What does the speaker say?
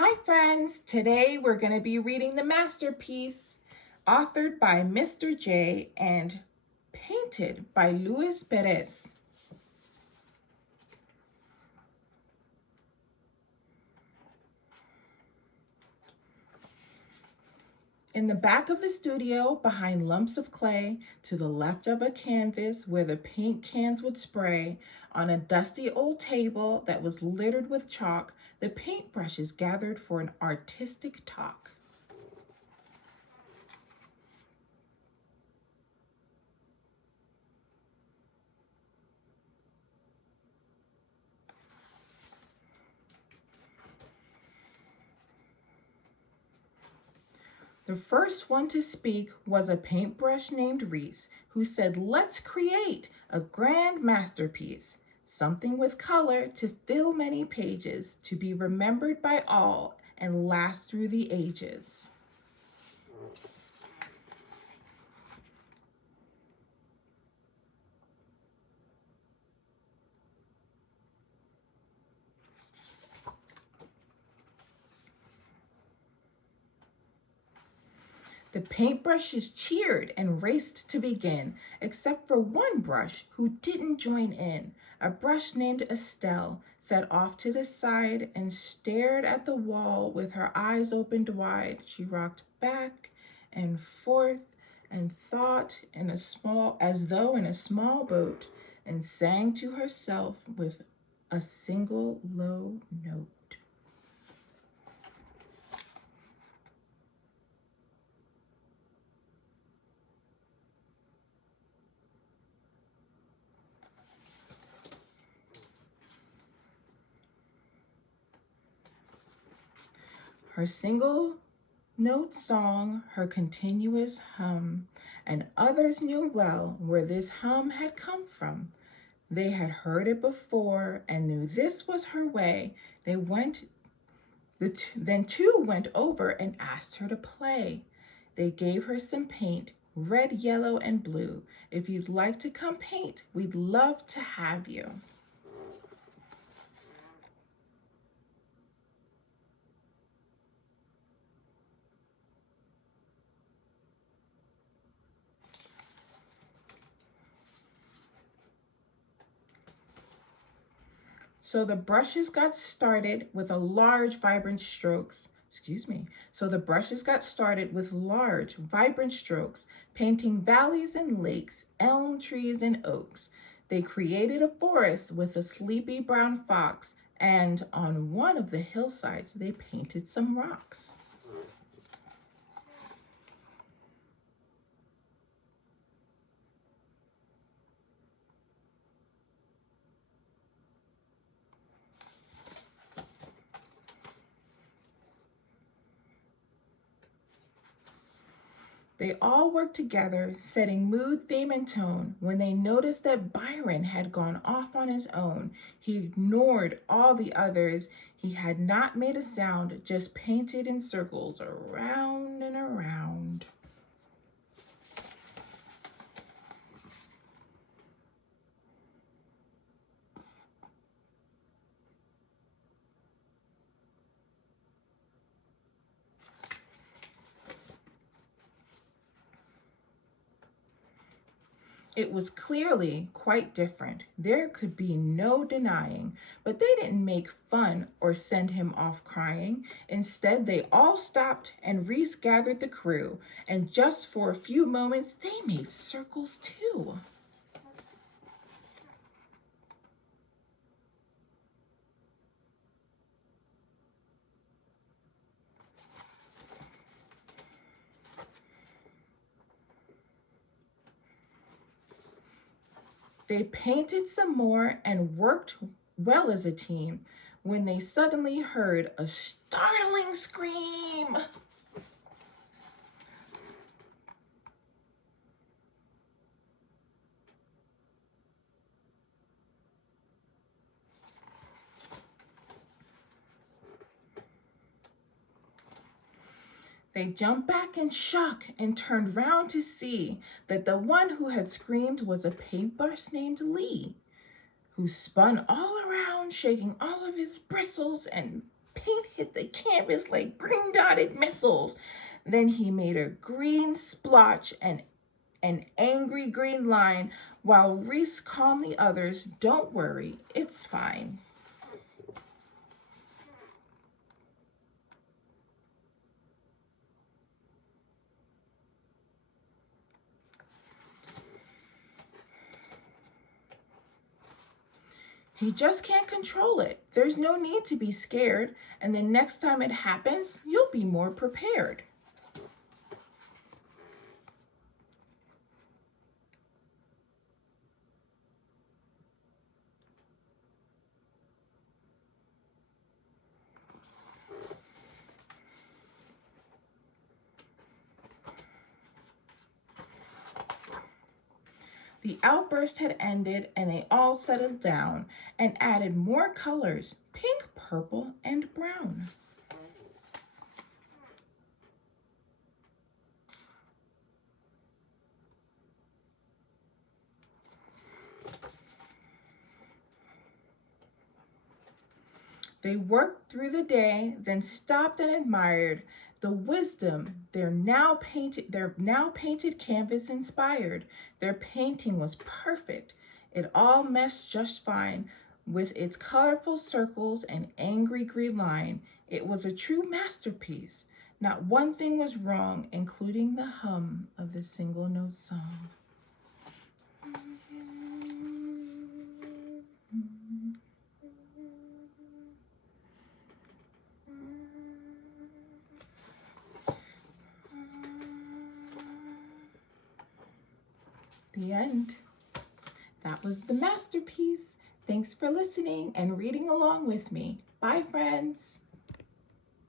Hi friends, today we're going to be reading the masterpiece authored by Mr. J and painted by Luis Perez. In the back of the studio, behind lumps of clay, to the left of a canvas where the paint cans would spray, on a dusty old table that was littered with chalk, the paintbrushes gathered for an artistic talk. The first one to speak was a paintbrush named Reese, who said, "Let's create a grand masterpiece, something with color to fill many pages, to be remembered by all and last through the ages." The paintbrushes cheered and raced to begin, except for one brush who didn't join in. A brush named Estelle sat off to the side and stared at the wall with her eyes opened wide. She rocked back and forth and thought as though in a small boat, and sang to herself with a single low note. Her single note song, her continuous hum, and others knew well where this hum had come from. They had heard it before and knew this was her way. Then two went over and asked her to play. They gave her some paint, red, yellow, and blue. "If you'd like to come paint, we'd love to have you." So the brushes got started with large, vibrant strokes. So the brushes got started with large, vibrant strokes, painting valleys and lakes, elm trees and oaks. They created a forest with a sleepy brown fox, and on one of the hillsides, they painted some rocks. They all worked together, setting mood, theme, and tone. When they noticed that Byron had gone off on his own, he ignored all the others. He had not made a sound, just painted in circles around and around. It was clearly quite different. There could be no denying, but they didn't make fun or send him off crying. Instead, they all stopped and Reese gathered the crew, and just for a few moments, they made circles too. They painted some more and worked well as a team when they suddenly heard a startling scream. They jumped back in shock and turned round to see that the one who had screamed was a paintbrush named Lee, who spun all around, shaking all of his bristles, and paint hit the canvas like green dotted missiles. Then he made a green splotch and an angry green line, while Reese calmed the others, "Don't worry, it's fine." He just can't control it. There's no need to be scared, and the next time it happens, you'll be more prepared. The outburst had ended, and they all settled down and added more colors: pink, purple, and brown. They worked through the day, then stopped and admired the wisdom their now painted canvas inspired. Their painting was perfect. It all meshed just fine with its colorful circles and angry green line. It was a true masterpiece. Not one thing was wrong, including the hum of the single note song. The end. That was the masterpiece. Thanks for listening and reading along with me. Bye, friends.